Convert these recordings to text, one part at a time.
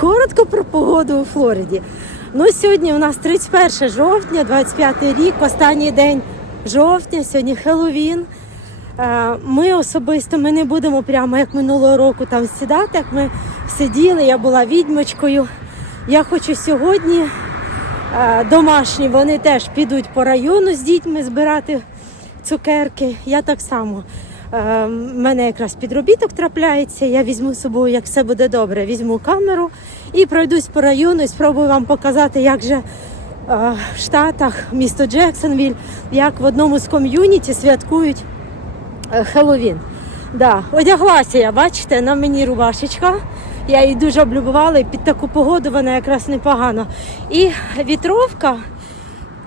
коротко про погоду у Флориді. Ну, сьогодні у нас 31 жовтня, 25 рік, останній день жовтня, сьогодні Хеллоуін. Е, Ми особисто ми не будемо прямо як минулого року там сідати, як ми сиділи, я була відьмочкою. Я хочу сьогодні е, домашні, вони теж підуть по району з дітьми збирати цукерки. Я так само. Е, в мене якраз підробіток трапляється. Я візьму з собою, як все буде добре, візьму камеру і пройдусь по району і спробую вам показати, як же е, в Штатах, місто Джексонвіль, як в одному з ком'юніті святкують е, Хеллоуін. Да, одяглася я, бачите, на мені рубашечка. Я її дуже облюбувала і під таку погоду вона якраз непогано. І вітровка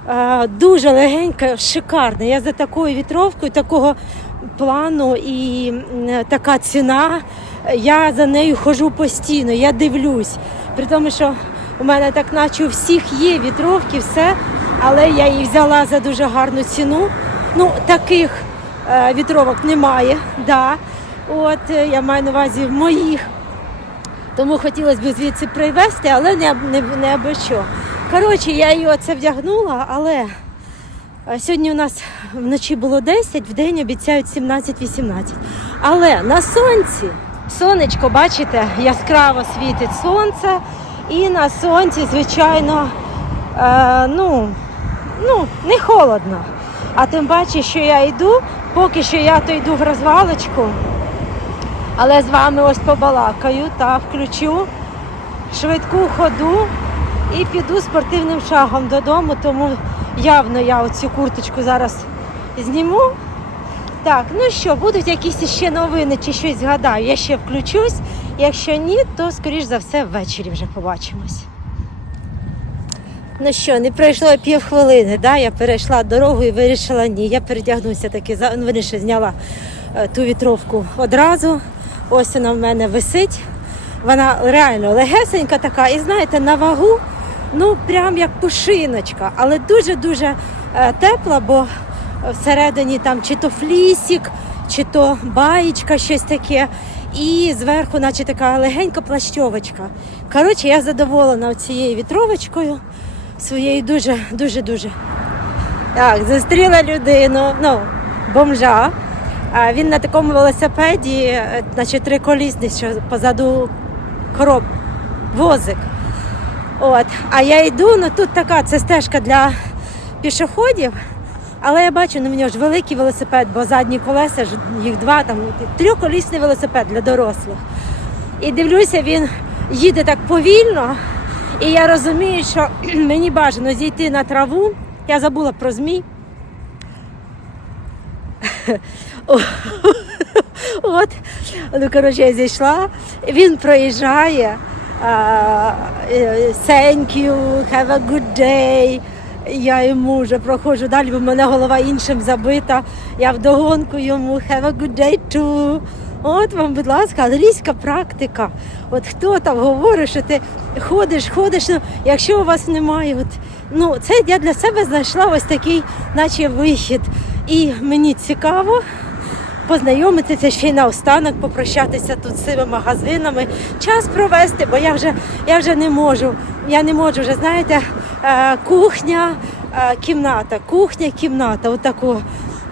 е, дуже легенька, шикарна. Я за такою вітровкою, такого плану і така ціна. Я за нею хожу постійно, я дивлюсь. При тому, що у мене так наче у всіх є вітровки, все, але я її взяла за дуже гарну ціну. Ну, таких е, вітровок немає. Да. От е, я маю на увазі моїх. Тому хотілося б звідси привезти, але не, не, не аби що. Коротше, я її оце вдягнула, але сьогодні у нас вночі було 10, в день обіцяють 17-18. Але на сонці, сонечко, бачите, яскраво світить сонце, і на сонці, звичайно, е, ну, ну, не холодно. А тим паче, що я йду, поки що я то йду в розвалочку. Але з вами ось побалакаю та включу швидку ходу і піду спортивним шагом додому, тому явно я оцю курточку зараз зніму. Так, ну що, будуть якісь ще новини чи щось згадаю, я ще включусь. Якщо ні, то скоріш за все ввечері вже побачимось. Ну що, не пройшло півхвилини, да? я перейшла дорогу і вирішила ні. Я передягнуся таки, ну, верніше, зняла е, ту вітровку одразу. Ось вона в мене висить. Вона реально легесенька така, і знаєте, на вагу, ну прям як пушиночка, але дуже-дуже е, тепла, бо всередині там чи то флісік, чи то баєчка, щось таке. І зверху, наче така легенька плащовочка. Коротше, я задоволена цією вітровочкою своєю дуже, дуже, дуже. Так, зустріла людину, ну, бомжа. Він на такому велосипеді, е, значить, триколісний, що позаду короб, возик. От. А я йду, ну тут така це стежка для пішоходів. Але я бачу, ну в нього ж великий велосипед, бо задні колеса ж їх два, там трьохколісний велосипед для дорослих. І дивлюся, він їде так повільно, і я розумію, що мені бажано зійти на траву. Я забула про змій. От, ну коротше, я зійшла, він проїжджає. А, е, Thank you, have a good day. Я йому вже проходжу далі, бо в мене голова іншим забита. Я вдогонку йому have a good day too. От вам, будь ласка, англійська практика. От хто там говорить, що ти ходиш, ходиш, ну, якщо у вас немає, от, ну це я для себе знайшла ось такий, наче вихід. І мені цікаво познайомитися ще й наостанок, попрощатися тут з цими магазинами, час провести, бо я вже, я вже не можу. Я не можу вже, знаєте, е, кухня, е, кімната, кухня, кімната, отаку.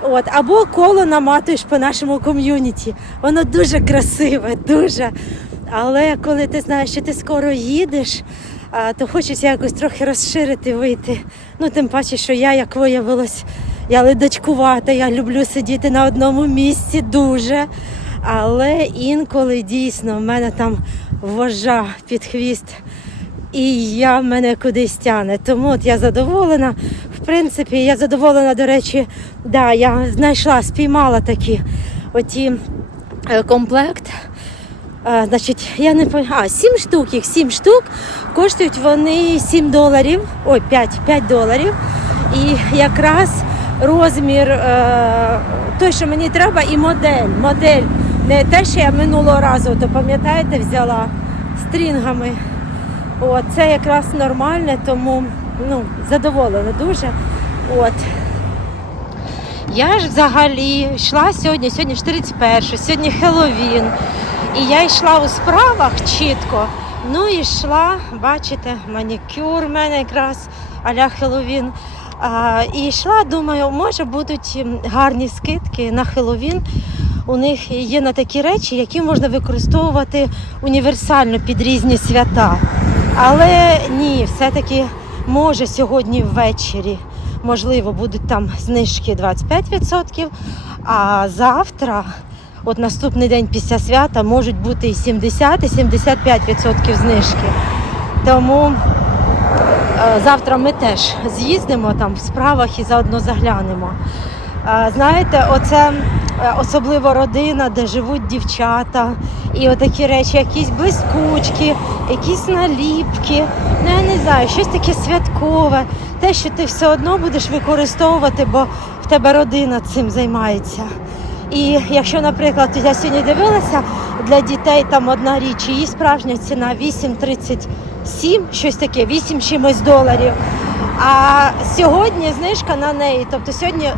От, або коло наматуєш по нашому ком'юніті. Воно дуже красиве, дуже. Але коли ти знаєш, що ти скоро їдеш, то хочеться якось трохи розширити, вийти. Ну, тим паче, що я, як виявилось, я ледачкувата, я люблю сидіти на одному місці дуже. Але інколи дійсно в мене там вожа під хвіст, і я мене кудись тяне. Тому от я задоволена. В принципі, я задоволена, до речі, да, я знайшла, спіймала такі оті е, комплект. А, значить, я не а, 7 штук їх, 7 штук. Коштують вони 7 доларів, ой, 5, 5 доларів. І якраз розмір е, той, що мені треба, і модель. Модель. Не те, що я минулого разу, то пам'ятаєте, взяла стрінгами. От, це якраз нормальне, тому ну, задоволена дуже. От. Я ж взагалі йшла сьогодні, сьогодні ж 31, сьогодні Хеллоуін. І я йшла у справах чітко Ну і йшла, бачите, манікюр в мене якраз аля Хеллоуін. І йшла, думаю, може будуть гарні скидки на Хеллоуін. У них є на такі речі, які можна використовувати універсально під різні свята. Але ні, все-таки може сьогодні ввечері, можливо, будуть там знижки 25%, а завтра, от наступний день після свята, можуть бути і 70, і 75% знижки. Тому завтра ми теж з'їздимо там в справах і заодно заглянемо. Е, Знаєте, оце е, особливо родина, де живуть дівчата, і отакі речі, якісь блискучки, якісь наліпки. Ну я не знаю, щось таке святкове, те, що ти все одно будеш використовувати, бо в тебе родина цим займається. І якщо, наприклад, я сьогодні дивилася для дітей там одна річ, її справжня ціна 8,37, щось таке, 8 чимось доларів. А сьогодні знижка на неї, тобто сьогодні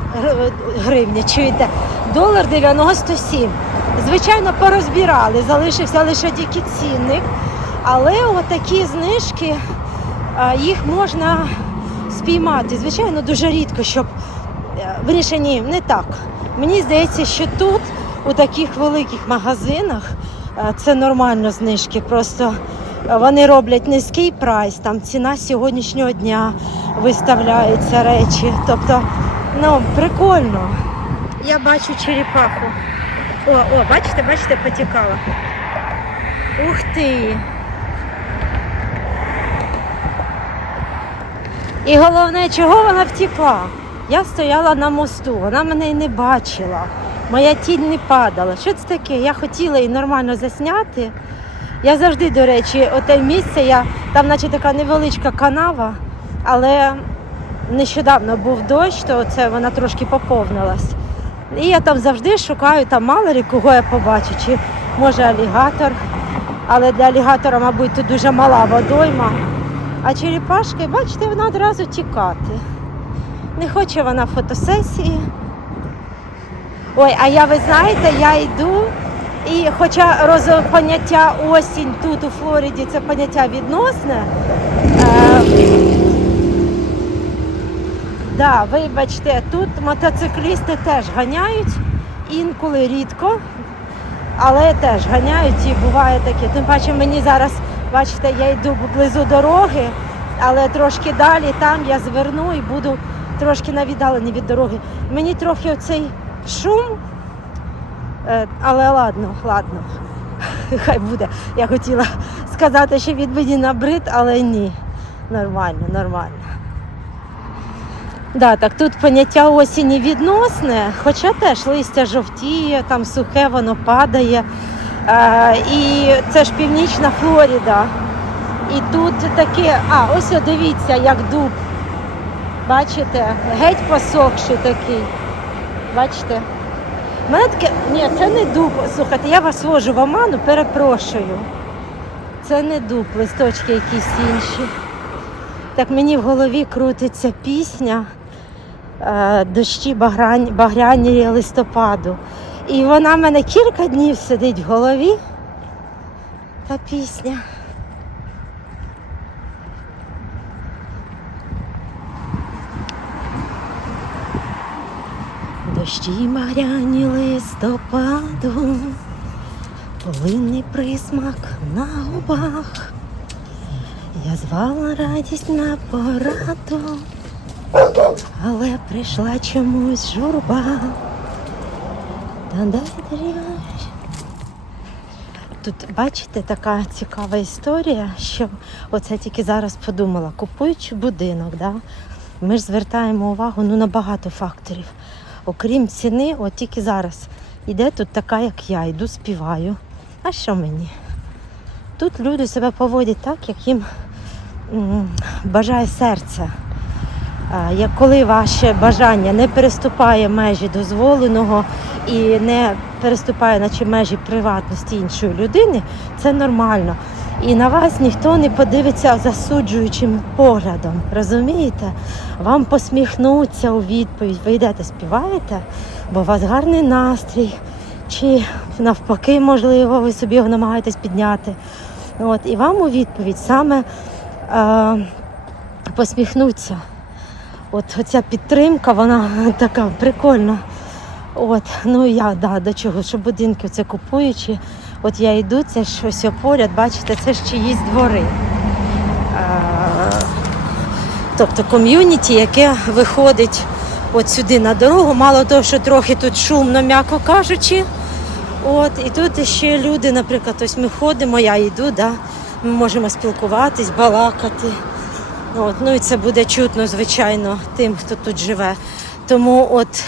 гривня, чуєте, долар 97. Звичайно, порозбирали, залишився лише тільки цінник. Але отакі знижки, їх можна спіймати. Звичайно, дуже рідко, щоб е, Вірніше, ні, не так. Мені здається, що тут, у таких великих магазинах, е, це нормально знижки. Просто вони роблять низький прайс, там ціна сьогоднішнього дня виставляються речі. Тобто, ну, прикольно. Я бачу черепаху. О, о, бачите, бачите, потікала. Ух ти! І головне, чого вона втекла? Я стояла на мосту, вона мене й не бачила. Моя тінь не падала. Що це таке? Я хотіла її нормально засняти. Я завжди, до речі, оте місце, я, там наче така невеличка канава, але нещодавно був дощ, то це вона трошки поповнилась. І я там завжди шукаю, там мало ли кого я побачу, чи може алігатор. Але для алігатора, мабуть, тут дуже мала водойма. А черепашки, бачите, вона одразу тікати. Не хоче вона фотосесії. Ой, а я ви знаєте, я йду, і хоча роз поняття осінь тут у Флориді це поняття відносне. Е, да, вибачте, тут мотоциклісти теж ганяють, інколи рідко, але теж ганяють і буває таке. Тим паче мені зараз, бачите, я йду поблизу дороги, але трошки далі там я зверну і буду трошки на віддаленні від дороги. Мені трохи оцей шум, е, але ладно, ладно. Хай буде. Я хотіла сказати, що він мені набрид, але ні. Нормально, нормально. Да, так тут поняття осені відносне, хоча теж листя жовтіє, там сухе, воно падає. Е, і це ж північна Флоріда. І тут таке, а, ось дивіться, як дуб. Бачите, геть посохший такий. Бачите? Мене таке, ні, це не дуб. Слухайте, я вас вожу в оману, перепрошую. Це не дуб, листочки якісь інші. Так мені в голові крутиться пісня е, дощі багряні листопаду. І вона в мене кілька днів сидить в голові. Та пісня. Дощі багряні листопаду, полинний присмак на губах. Я звала радість на пораду, але прийшла чомусь журба. Тут бачите така цікава історія, що оце тільки зараз подумала, купуючи будинок, да, ми ж звертаємо увагу ну, на багато факторів. Окрім ціни, от тільки зараз іде тут така, як я, йду співаю. А що мені? Тут люди себе поводять так, як їм бажає серце. Як коли ваше бажання не переступає межі дозволеного і не переступає наче межі приватності іншої людини, це нормально. І на вас ніхто не подивиться засуджуючим поглядом. Розумієте? Вам посміхнуться у відповідь. Ви йдете, співаєте, бо у вас гарний настрій, чи навпаки, можливо, ви собі його намагаєтесь підняти. От, і вам у відповідь саме е, посміхнуться. От оця підтримка, вона така прикольна. От, ну я да, до чого, що будинки це купуючи. От я йду, це ж ось поряд, бачите, це ж чиїсь двори. Тобто ком'юніті, яке виходить от сюди на дорогу. Мало того, що трохи тут шумно, м'яко кажучи. От, і тут ще люди, наприклад, ось ми ходимо, я йду, да, ми можемо спілкуватись, балакати. От, ну і це буде чутно, звичайно, тим, хто тут живе. Тому от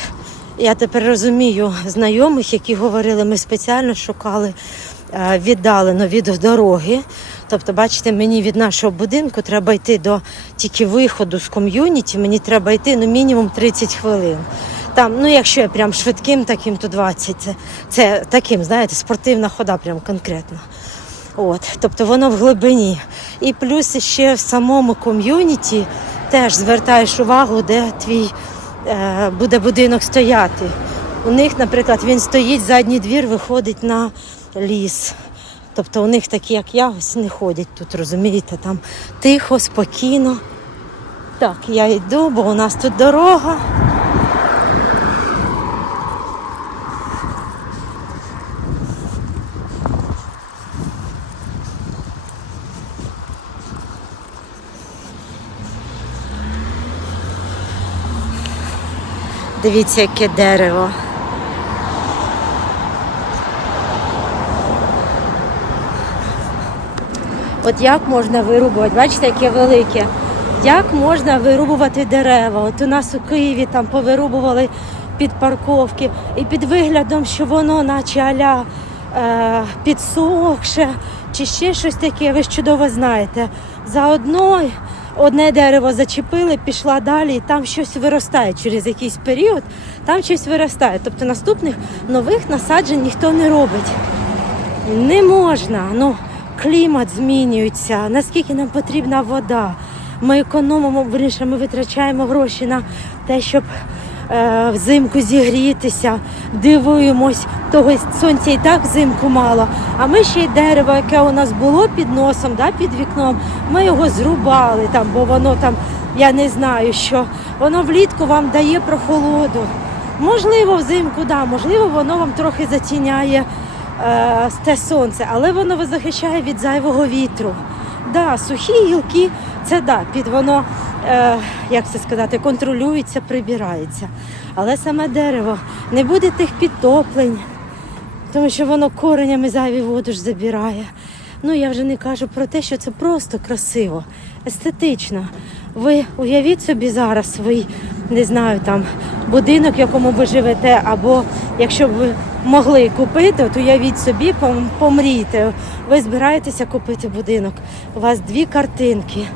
я тепер розумію знайомих, які говорили, ми спеціально шукали віддалено від дороги. Тобто, бачите, мені від нашого будинку треба йти до тільки виходу з ком'юніті, мені треба йти ну, мінімум 30 хвилин. Там, ну якщо я прям швидким, таким, то 20. Це, це таким, знаєте, спортивна хода, прям конкретно. От, тобто воно в глибині. І плюс ще в самому ком'юніті теж звертаєш увагу, де твій е, буде будинок стояти. У них, наприклад, він стоїть, задній двір виходить на ліс. Тобто у них такі, як я, ось не ходять тут, розумієте, там тихо, спокійно. Так, я йду, бо у нас тут дорога. Дивіться, яке дерево. От як можна вирубувати, бачите, яке велике. Як можна вирубувати дерева? От у нас у Києві там повирубували під парковки і під виглядом, що воно наче аля е, підсохше чи ще щось таке, ви ж чудово знаєте. Заодно одне дерево зачепили, пішла далі, і там щось виростає через якийсь період, там щось виростає. Тобто наступних нових насаджень ніхто не робить. Не можна. Ну, клімат змінюється, наскільки нам потрібна вода. Ми економимо, виріше, ми витрачаємо гроші на те, щоб е, взимку зігрітися, дивуємось, того сонця і так взимку мало. А ми ще й дерево, яке у нас було під носом, да, під вікном, ми його зрубали там, бо воно там, я не знаю що, воно влітку вам дає прохолоду. Можливо, взимку, да, можливо, воно вам трохи затіняє те сонце, але воно захищає від зайвого вітру. Да, сухі гілки, це да, під воно, е, як це сказати, контролюється, прибирається. Але саме дерево не буде тих підтоплень, тому що воно коренями зайві воду ж забирає. Ну я вже не кажу про те, що це просто красиво, естетично. Ви уявіть собі зараз свій, не знаю, там будинок, в якому ви живете, або якщо б ви могли купити, от уявіть собі, помрійте. Ви збираєтеся купити будинок. У вас дві картинки.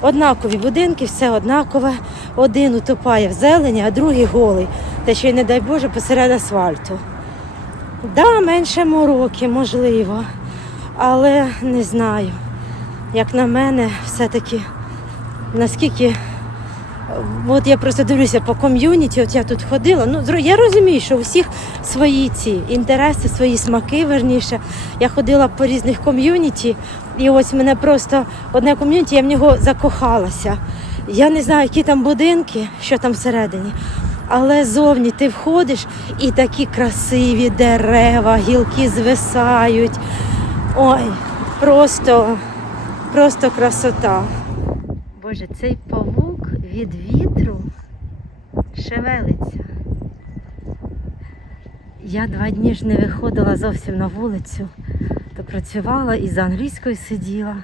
Однакові будинки, все однакове. Один утопає в зелені, а другий голий. Та ще й, не дай Боже, посеред асфальту. Да, менше мороки, можливо, але не знаю. Як на мене, все-таки наскільки. От я просто дивлюся по ком'юніті, от я тут ходила. Ну, я розумію, що у всіх свої ці інтереси, свої смаки, верніше. Я ходила по різних ком'юніті, і ось мене просто одне ком'юніті, я в нього закохалася. Я не знаю, які там будинки, що там всередині. Але зовні ти входиш і такі красиві дерева, гілки звисають. Ой, просто, просто красота. Боже, цей павук від вітру шевелиться. Я два дні ж не виходила зовсім на вулицю, то працювала і за англійською сиділа.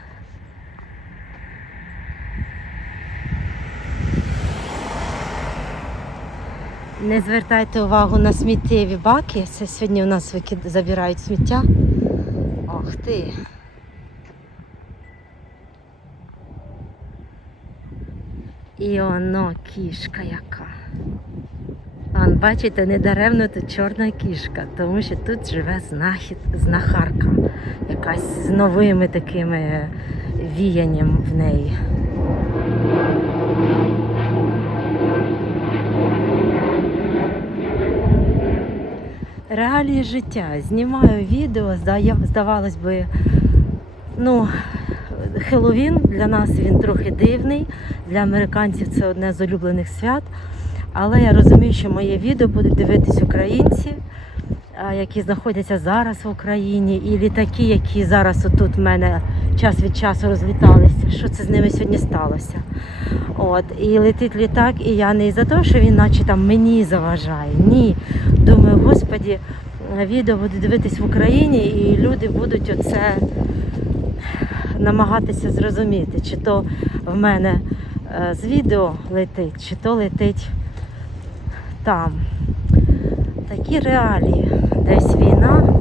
Не звертайте увагу на сміттєві баки. Це сьогодні у нас забирають сміття. Ох. І оно кішка яка. Он, бачите, недаремно тут чорна кішка, тому що тут живе знахід, знахарка, якась з новими такими віянням в неї. Реалії життя. Знімаю відео, здавалось би, Ну, Хеллоуін для нас він трохи дивний. Для американців це одне з улюблених свят. Але я розумію, що моє відео будуть дивитись українці, які знаходяться зараз в Україні, і літаки, які зараз отут в мене час від часу розліталися. Що це з ними сьогодні сталося? От, і летить літак, і я не за те, що він наче там мені заважає. Ні. Думаю, господі, відео буду дивитись в Україні, і люди будуть оце намагатися зрозуміти, чи то в мене е, з відео летить, чи то летить там. Такі реалії. Десь війна,